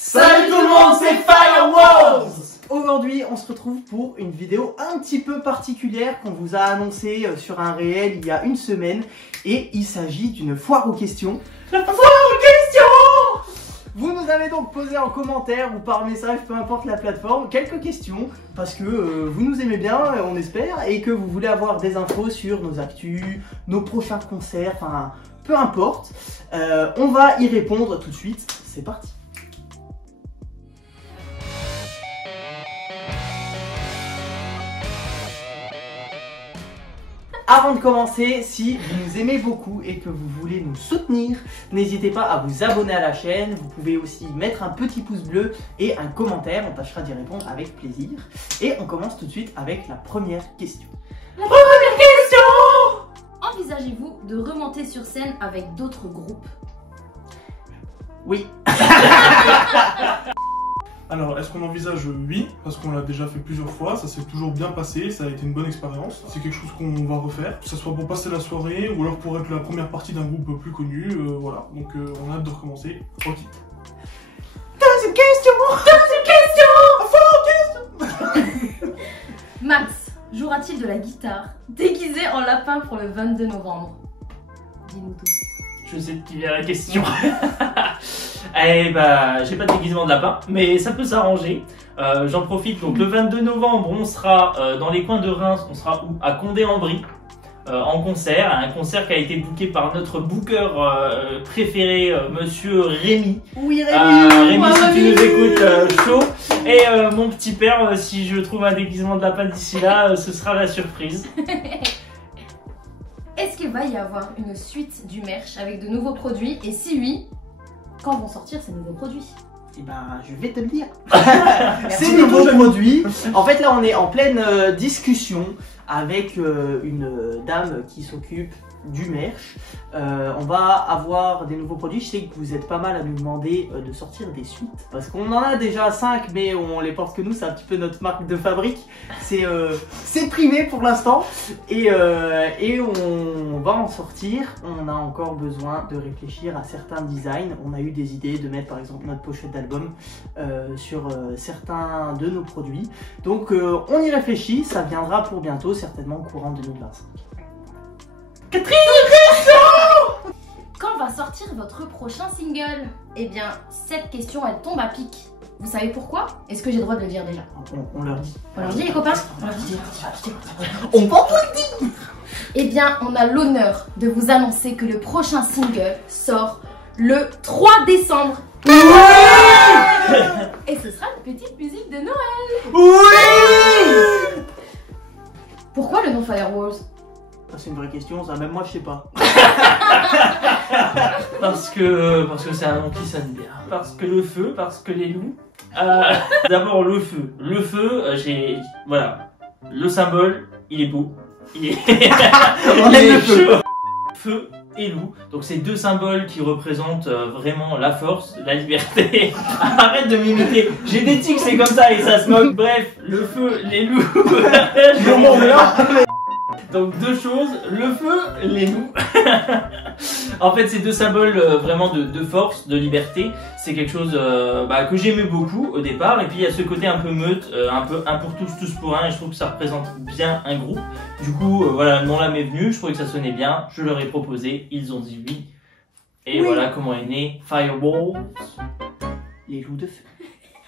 Salut tout le monde, c'est Firewalls. Aujourd'hui, on se retrouve pour une vidéo un petit peu particulière qu'on vous a annoncée sur un réel il y a une semaine. Et il s'agit d'une foire aux questions. La foire aux questions! Vous nous avez donc posé en commentaire ou par message, peu importe la plateforme, quelques questions. Parce que vous nous aimez bien, on espère, et que vous voulez avoir des infos sur nos actus, nos prochains concerts, enfin peu importe. On va y répondre tout de suite. C'est parti. Avant de commencer, si vous nous aimez beaucoup et que vous voulez nous soutenir, n'hésitez pas à vous abonner à la chaîne. Vous pouvez aussi mettre un petit pouce bleu et un commentaire. On tâchera d'y répondre avec plaisir. Et on commence tout de suite avec la première question. La première question! Envisagez-vous de remonter sur scène avec d'autres groupes? Oui. Alors, est-ce qu'on envisage? Oui, parce qu'on l'a déjà fait plusieurs fois, ça s'est toujours bien passé, ça a été une bonne expérience. C'est quelque chose qu'on va refaire, que ce soit pour passer la soirée ou alors pour être la première partie d'un groupe plus connu, voilà. Donc on a hâte de recommencer. Ok. Deuxième question! Deuxième question! Max jouera-t-il de la guitare déguisé en lapin pour le 22 novembre? Dis-nous tout. Je sais de qui vient la question. Eh bah, j'ai pas de déguisement de lapin, mais ça peut s'arranger. J'en profite, donc le 22 novembre, on sera dans les coins de Reims, on sera où? À Condé-en-Brie, en concert. Un concert qui a été booké par notre booker préféré, monsieur Rémi. Oui, Rémi! Rémi, si tu nous écoutes, chaud. Et mon petit père, si je trouve un déguisement de lapin d'ici là, ce sera la surprise. Est-ce qu'il va y avoir une suite du merch avec de nouveaux produits? Et si oui, quand vont sortir ces nouveaux produits? Eh ben, je vais te le dire. Ces nouveaux produits. En fait, là, on est en pleine discussion avec une dame qui s'occupe du merch. On va avoir des nouveaux produits. Je sais que vous êtes pas mal à nous demander de sortir des suites. Parce qu'on en a déjà 5, mais on les porte que nous. C'est un petit peu notre marque de fabrique. C'est privé pour l'instant. Et on va en sortir. On a encore besoin de réfléchir à certains designs. On a eu des idées de mettre par exemple notre pochette d'album sur certains de nos produits. Donc on y réfléchit. Ça viendra pour bientôt, certainement au courant 2025. Quatrième question! Quand va sortir votre prochain single? Eh bien, cette question, elle tombe à pic. Vous savez pourquoi? Est-ce que j'ai le droit de le dire déjà? On leur dit. On leur dit, les copains? On leur dit. On va vous le dire! Eh bien, on a l'honneur de vous annoncer que le prochain single sort le 3 décembre. Oui! Et ce sera une petite musique de Noël. Oui! Pourquoi le nom Firewalls? C'est une vraie question, ça, même moi je sais pas. Parce que c'est un nom qui sonne bien. Parce que le feu, parce que les loups. D'abord le feu. Le feu, voilà. Le symbole, il est beau. Il est. On aime le feu. Feu et loup. Donc c'est deux symboles qui représentent vraiment la force, la liberté. Arrête de m'imiter. J'ai des tics, c'est comme ça et ça se moque. Bref, le feu, les loups. Je m'en vais. Donc deux choses, le feu, les loups. En fait, c'est deux symboles vraiment de force, de liberté. C'est quelque chose que j'aimais beaucoup au départ. Et puis il y a ce côté un peu meute, un peu un pour tous, tous pour un. Et je trouve que ça représente bien un groupe. Du coup, voilà, le nom là m'est venu. Je trouvais que ça sonnait bien. Je leur ai proposé, ils ont dit oui. Et oui. Voilà comment est né Firewalls. Les loups de feu.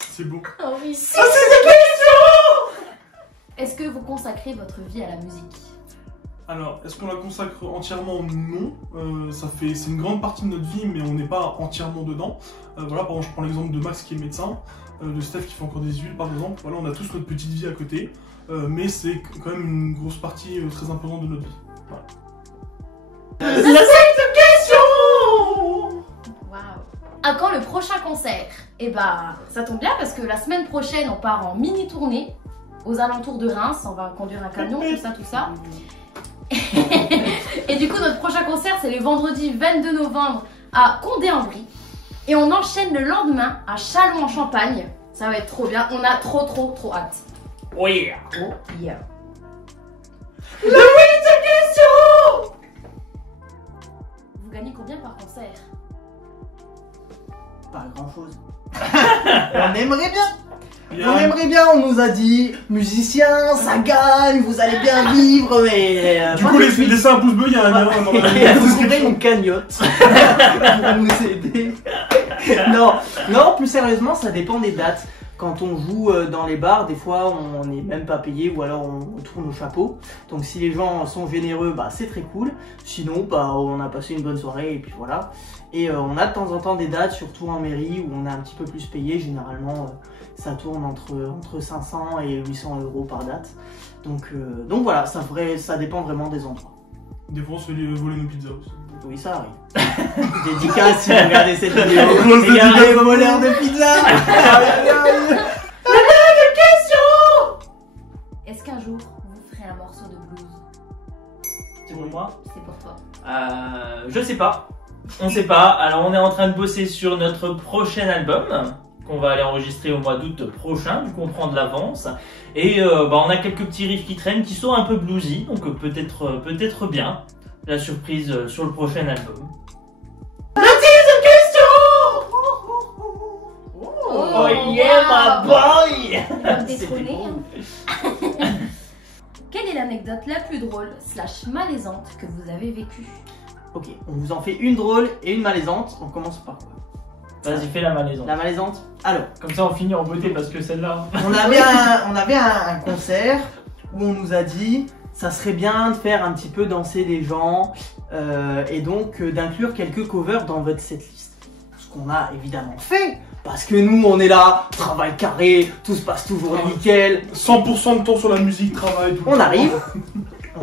C'est beau. Oh oui. Ça c'est des questions! Est-ce que vous consacrez votre vie à la musique? Alors, est-ce qu'on la consacre entièrement? Non. C'est une grande partie de notre vie, mais on n'est pas entièrement dedans. Voilà, par exemple, je prends l'exemple de Max qui est médecin, de Steph qui fait encore des huiles, par exemple. Voilà, on a tous notre petite vie à côté, mais c'est quand même une grosse partie très importante de notre vie. Voilà. La septième question! Waouh! À quand le prochain concert? Eh bah, ça tombe bien parce que la semaine prochaine, on part en mini tournée aux alentours de Reims. On va conduire un camion, tout ça. Et du coup, notre prochain concert, c'est le vendredi 22 novembre à Condé-en-Brie. Et on enchaîne le lendemain à Châlons-en-Champagne. Ça va être trop bien. On a trop hâte. Oh yeah! Oh yeah! La huitième question! Vous gagnez combien par concert? Pas grand chose. On aimerait bien. Il y a On aimerait bien, on nous a dit, musicien, ça gagne, vous allez bien vivre, mais... Du coup, laissez un pouce bleu, il y a un lien dans la Vous aurez une cagnotte pour nous aider. Non, plus sérieusement, ça dépend des dates. Quand on joue dans les bars, des fois on n'est même pas payé ou alors on tourne au chapeau. Donc si les gens sont généreux, bah c'est très cool. Sinon, bah on a passé une bonne soirée et puis voilà. Et on a de temps en temps des dates, surtout en mairie, où on est un petit peu plus payé. Généralement, ça tourne entre 500 et 800 euros par date. Donc voilà, ça dépend vraiment des endroits. Des fois, on se fait voler nos pizzas aussi. Oui, ça arrive. Dédicace si vous regardez cette vidéo. Grosse Il y a dédicace. des voleurs de pizza. Aïe, aïe, aïe. Est-ce qu'un jour, vous ferez un morceau de blues? C'est pour moi. C'est pour toi. Je sais pas. On sait pas. Alors, on est en train de bosser sur notre prochain album qu'on va aller enregistrer au mois d'août prochain, vu qu'on prend de l'avance. Et on a quelques petits riffs qui traînent, qui sont un peu bluesy, donc peut-être bien la surprise sur le prochain album. Oh yeah, my boy! Il va me détrôner, hein. Quelle est l'anecdote la plus drôle / malaisante que vous avez vécue? Ok, on vous en fait une drôle et une malaisante. On commence par quoi? Vas-y, fais la malaisante. La malaisante. Alors, Comme ça, on finit en beauté parce que celle-là. on avait un concert où on nous a dit ça serait bien de faire un petit peu danser les gens et donc d'inclure quelques covers dans votre setlist. Ce qu'on a évidemment fait. Parce que nous, on est là, travail carré, tout se passe toujours nickel. 100% de temps sur la musique, travail, tout. On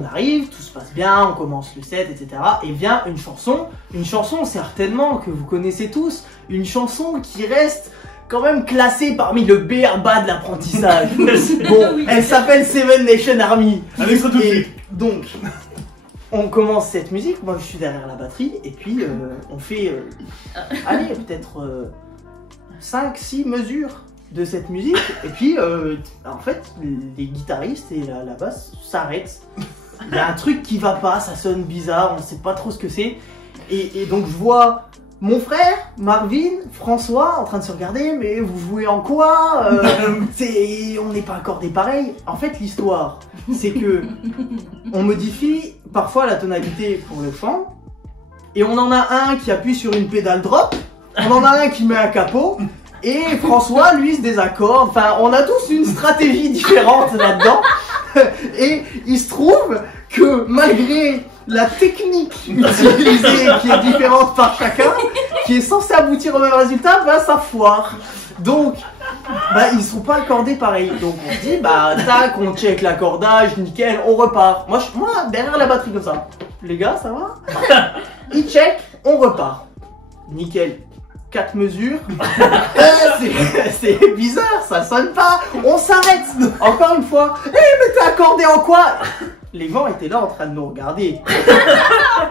arrive, tout se passe bien, on commence le set, etc. Et vient une chanson certainement que vous connaissez tous, une chanson qui reste quand même classée parmi le B.A.-ba de l'apprentissage. Bon, elle s'appelle Seven Nation Army. Allez, ça tout de Et suite. donc, on commence cette musique, moi je suis derrière la batterie, et puis on fait, allez, peut-être 5-6 mesures de cette musique, et puis en fait, les guitaristes et la basse s'arrêtent. Il y a un truc qui va pas, ça sonne bizarre, on sait pas trop ce que c'est. Et donc je vois mon frère, Marvin, François en train de se regarder, mais vous jouez en quoi? On n'est pas accordé pareil. En fait, l'histoire, c'est que on modifie parfois la tonalité pour le chant, et on en a un qui appuie sur une pédale drop, on en a un qui met un capot, et François, lui, se désaccorde. Enfin, on a tous une stratégie différente là-dedans. Et il se trouve que malgré la technique utilisée qui est différente par chacun, qui est censée aboutir au même résultat, bah ça foire. Donc, bah ils sont pas accordés pareil. Donc on se dit, bah tac, on check l'accordage, nickel, on repart. Moi derrière la batterie comme ça. Les gars, ça va? Ils check, on repart. Nickel. 4 mesures. C'est bizarre, ça sonne pas. On s'arrête. Encore une fois. Eh, mais t'es accordé en quoi? Les gens étaient là en train de nous regarder.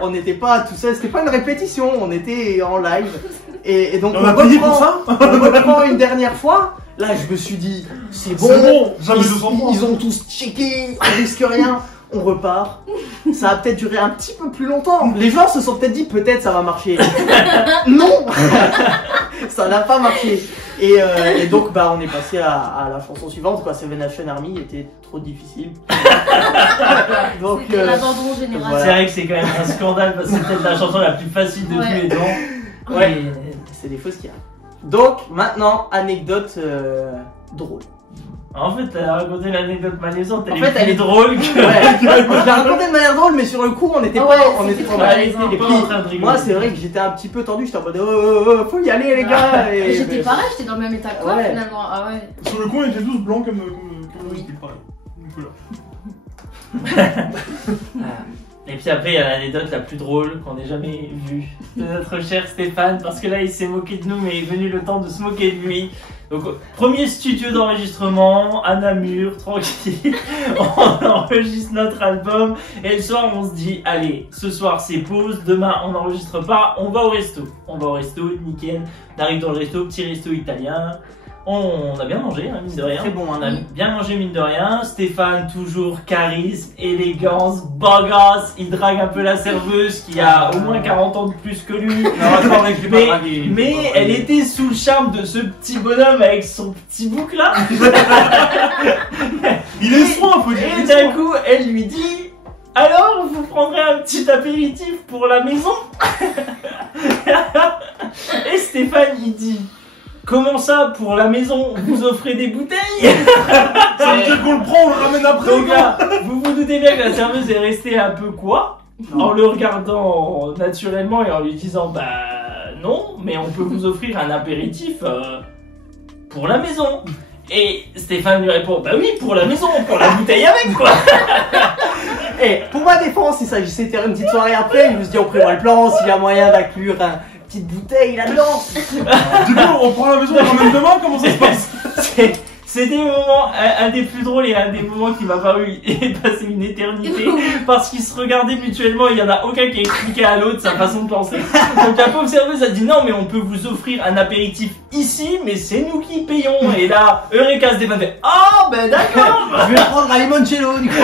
On n'était pas tout seul, c'était pas une répétition, on était en live. Et donc On a payé pour ça. on reprend une dernière fois. Là, je me suis dit, c'est bon. C'est bon, jamais 200 points. Ils ont tous checké, on risque rien. On repart. Ça a peut-être duré un petit peu plus longtemps. Les gens se sont peut-être dit peut-être ça va marcher. Non, ça n'a pas marché. Et donc bah on est passé à la chanson suivante quoi. Seven Nation Army était trop difficile. Donc C'était l'abandon général. voilà. C'est vrai que c'est quand même un scandale parce que c'est peut-être la chanson la plus facile de tous les temps. Ouais, c'est des fausses qu'il y a. Donc maintenant anecdote drôle. En fait, elle a raconté l'anecdote malaisante, En fait, elle est drôle que. Ouais, je l'ai raconté de manière drôle, mais sur le coup, on n'était Ah pas, ouais, on c'était était pas trop mal. malaisant. Et Pas puis, en train de rigoler. moi, c'est vrai que j'étais un petit peu tendu, j'étais en mode faut y aller, les gars. Et J'étais pareil, j'étais dans le même état que toi Ouais. finalement. Ah ouais. Sur le coup, on était tous blancs comme Oui. musique, pareil. Donc voilà. Et puis après, il y a l'anecdote la plus drôle qu'on ait jamais vue de notre cher Stéphane, parce que là, il s'est moqué de nous, mais il est venu le temps de se moquer de lui. Donc, premier studio d'enregistrement à Namur, tranquille. On enregistre notre album, et le soir, on se dit, allez, ce soir, c'est pause, demain, on n'enregistre pas, on va au resto. On va au resto, nickel. On arrive dans le resto, petit resto italien. On a bien mangé, hein, mine de rien. Très bon, hein. On a bien mangé, mine de rien. Stéphane, toujours charisme, élégance, beau gosse. Il drague un peu la serveuse qui a au moins 40 ans de plus que lui. Mais elle était sous le charme de ce petit bonhomme avec son petit bouc là. Il est soin, faut dire. Et d'un coup, elle lui dit: alors, vous prendrez un petit apéritif pour la maison? Et Stéphane, il dit: comment ça, pour la maison, vous offrez des bouteilles? Ça veut dire qu'on le prend, on le ramène après. Donc là, vous vous doutez bien que la serveuse est restée un peu quoi? En le regardant naturellement et en lui disant: bah non, mais on peut vous offrir un apéritif pour la maison. Et Stéphane lui répond: bah oui, pour la maison, pour la bouteille avec quoi. Et pour ma défense, il s'agissait de faire une petite soirée après, je me suis dit on prévoit le plan, s'il y a moyen d'inclure une petite bouteille là-dedans. Du coup, on prend la maison, on ramène demain, comment ça se passe? C'était le moment, un des plus drôles et un des moments qui m'a paru passer une éternité parce qu'ils se regardaient mutuellement et il n'y en a aucun qui expliquait à l'autre sa façon de penser. Donc la pauvre serveuse a dit: non, mais on peut vous offrir un apéritif ici, mais c'est nous qui payons. Et là, Eureka Stéphane fait: ah ben d'accord. Je vais prendre un limoncello du coup.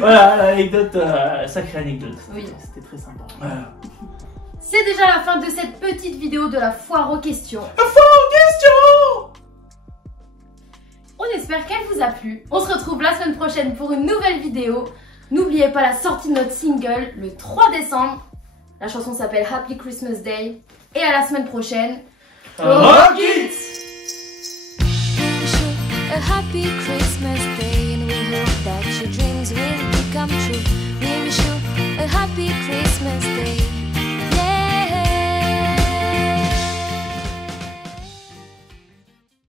Voilà l'anecdote, sacrée anecdote. Oui. C'était très sympa. Voilà. C'est déjà la fin de cette petite vidéo de la foire aux questions. On espère qu'elle vous a plu. On se retrouve la semaine prochaine pour une nouvelle vidéo. N'oubliez pas la sortie de notre single le 3 décembre. La chanson s'appelle Happy Christmas Day. Et à la semaine prochaine. Rock it! Wish you a happy Christmas day, and we hope that your dreams will become true. We wish you a happy Christmas day.